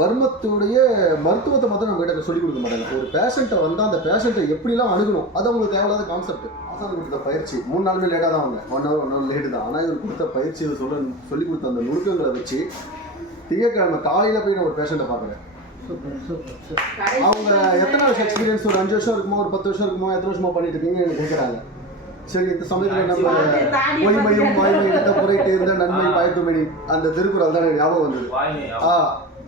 வர்மத்துடைய மருத்துவத்தை மட்டும் நம்ம கிட்ட சொல்லிக் கொடுக்க மாட்டாங்க. ஒரு பேஷண்ட்டை வந்தால் அந்த பேஷண்ட்டை எப்படிலாம் அணுகணும் அது அவங்களுக்கு தேவையில்லாத கான்செப்ட். ஆசான் கொடுத்த பயிற்சி 3 நாளுமே லேட்டாக தான் வாங்க, 1 hour 1 hour லேட்டு தான். ஆனால் இவர் கொடுத்த பயிற்சி சொல்லி கொடுத்த அந்த நுணுக்கங்களை வச்சு திங்கட்கிழமை காலையில் போய் நான் ஒரு பேஷண்ட்டை பார்க்குறேன். அவங்க எத்தனை வருஷம் எக்ஸ்பீரியன்ஸ், ஒரு 5 வருஷம் இருக்குமோ, ஒரு 10 வருஷம் இருக்குமோ, எத்தனை வருஷமா பண்ணிட்டு இருக்கீங்கன்னு எனக்கு கேட்குறாங்க. சரி, இந்த சமயத்தில் நம்ம பொய்மையும் வாய்மை எடுத்த புறையிட்டு இருந்த நன்மை பயக்குமணி அந்த திருக்குறள் தான் எனக்கு ஞாபகம் வந்தது.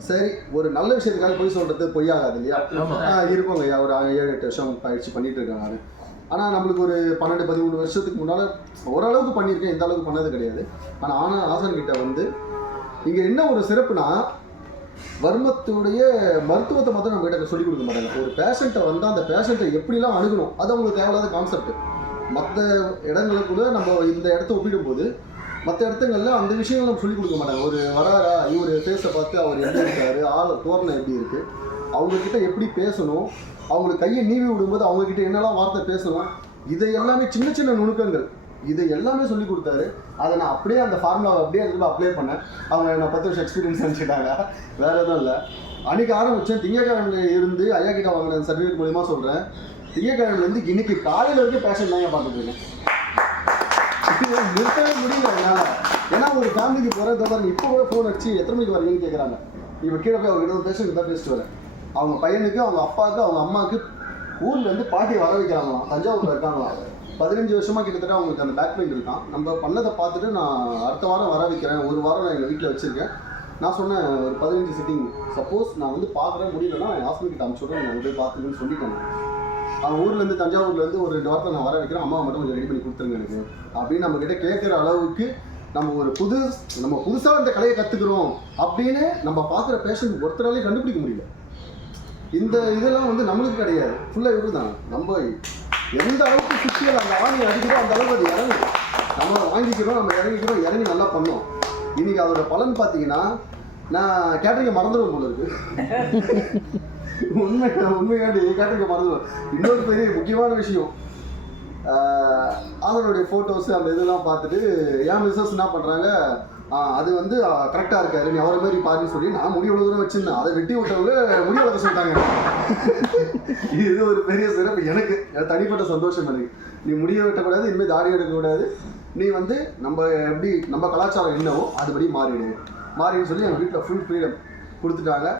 சரி, ஒரு நல்ல விஷயத்துக்காக பொய் சொல்றது பொய்யாகாது இல்லையா? இருக்குங்க ஐயா, ஒரு 7-8 வருஷம் பயிற்சி பண்ணிட்டு இருக்கேன் நான். ஆனால் நம்மளுக்கு ஒரு 12-13 வருஷத்துக்கு முன்னால் ஓரளவுக்கு பண்ணியிருக்கேன், இந்த அளவுக்கு பண்ணது கிடையாது. ஆனால் ஆசான் கிட்ட வந்து இங்கே என்ன ஒரு சிறப்புனா, வர்மத்துடைய மருத்துவத்தை மட்டும் நம்ம கிட்ட சொல்லிக் கொடுக்க மாட்டாங்க. ஒரு பேஷண்ட்டை வந்தால் அந்த பேஷண்ட்டை எப்படிலாம் அணுகணும் அது அவங்களுக்கு தேவையில்லாத கான்செப்ட். மற்ற இடங்களுக்குள்ள நம்ம இந்த இடத்த ஒப்பிடும்போது மற்ற இடத்துங்களில் அந்த விஷயங்கள் நம்ம சொல்லிக் கொடுக்க மாட்டாங்க. ஒரு வராரா, இவர் ஃபேஸை பார்த்து அவர் எப்படி இருக்காரு, ஆள் தோரணை எப்படி இருக்குது, அவங்கக்கிட்ட எப்படி பேசணும், அவங்களுக்கு கையை நீவி விடும்போது அவங்கக்கிட்ட என்னெல்லாம் வார்த்தை பேசணும், இதை எல்லாமே சின்ன சின்ன நுணுக்கங்கள் இதை எல்லாமே சொல்லி கொடுத்தாரு. அதை நான் அப்படியே அந்த ஃபார்முலாவை அப்படியே அதில் அப்ளை பண்ணேன். அவங்க நான் 10 வருஷம் எக்ஸ்பீரியன்ஸ் நினச்சிட்டாங்க, வேறு எதுவும் இல்லை. அன்றைக்கி ஆரம்பித்தேன். திங்கட்கிழமையில இருந்து ஐயா கிட்ட வாங்கின சர்டிஃபிகேட் மூலிமா சொல்கிறேன். திங்கட்கிழமையிலேருந்து இன்னைக்கு காலையில் வரைக்கும் பேஷண்ட் தான் பார்த்துட்டு இருக்கேன். நிறுத்தவே முடியல என்னால். ஏன்னா ஒரு ஃபேமிலிக்கு போகிறேன், இப்போ கூட ஃபோன் அடிச்சு எத்தனை மணிக்கு வரீங்கன்னு கேட்குறாங்க. இப்போ கீழே போய் அவங்க பேஷண்ட் தான் பேசிட்டு வரேன். அவங்க பையனுக்கு, அவங்க அப்பாவுக்கு, அவங்க அம்மாவுக்கு ஊர்லேருந்து பாட்டியை வர வைக்கிறாங்களாம். தஞ்சாவூரில் இருக்காங்களாம். 15 வருஷமாக கிட்டத்தட்ட அவங்களுக்கு அந்த பேக் பெயின் இருக்கான். நம்ம பண்ணதை பார்த்துட்டு நான் அடுத்த வாரம் வர வைக்கிறேன், ஒரு வாரம் நான் எங்கள் வீட்டில் வச்சுருக்கேன். நான் சொன்னேன் ஒரு 15 சிட்டிங், சப்போஸ் நான் வந்து பார்க்குறேன் முடியலன்னா என் ஹாஸ்பிட்டல் கிட்ட அனுப்பிச்சுடுறேன், நான் போய் பார்த்துக்கணும்னு சொல்லிட்டேன். அவன் ஊர்லேருந்து தஞ்சாவூர்லேருந்து ஒரு 2 வாரத்தை நான் வர வைக்கிறேன், அம்மா மட்டும் கொஞ்சம் ரெடி பண்ணி கொடுத்துருங்க எனக்கு அப்படின்னு நம்மக்கிட்ட கேட்குற அளவுக்கு நம்ம ஒரு புதுசாக இந்த கலையை கற்றுக்குறோம் அப்படின்னு நம்ம பார்க்குற பேஷண்ட் ஒருத்தராலே கண்டுபிடிக்க முடியல. இந்த இதெல்லாம் வந்து நம்மளுக்கு கிடையாது, ஃபுல்லாக இவரு தான். நம்ம எந்த அளவுக்கு சுற்றியல் அந்த ஆணி அடிக்கிறோம் அந்த அளவுக்கு அது இறங்கு நம்ம வாங்கிக்கிறோம், நம்ம இறங்கி நல்லா பண்ணோம். இன்றைக்கி அதோட பலன் பார்த்தீங்கன்னா நான் கேட்டரிங்கை மறந்துடுவோம் போல இருக்கு. உண்மையாண்டி கேட்டரிங்கை மறந்துடுவோம். இன்னொரு பெரிய முக்கியமான விஷயம், அவனுடைய ஃபோட்டோஸு அந்த இதெல்லாம் பார்த்துட்டு என் மிஸ்ஸஸ் என்ன பண்ணுறாங்க, அது வந்து கரெக்டாக இருக்காரு, நீ அவரை மாதிரி பாருன்னு சொல்லி நான் முடி எவ்வளோ தூரம் வச்சுருந்தேன், அதை வெட்டி விட்டவங்க முடி வளர்க்க சொல்லிட்டாங்க. இது ஒரு பெரிய சிறப்பு எனக்கு, தனிப்பட்ட சந்தோஷம் எனக்கு. நீ முடிய வெட்டக்கூடாது, இனிமேல் தாடி எடுக்கக்கூடாது, நீ வந்து நம்ம எப்படி நம்ம கலாச்சாரம் என்னவோ அதுபடி மாறிடுன்னு சொல்லி எங்கள் வீட்டில் ஃபுல் ஃப்ரீடம் கொடுத்துட்டாங்க.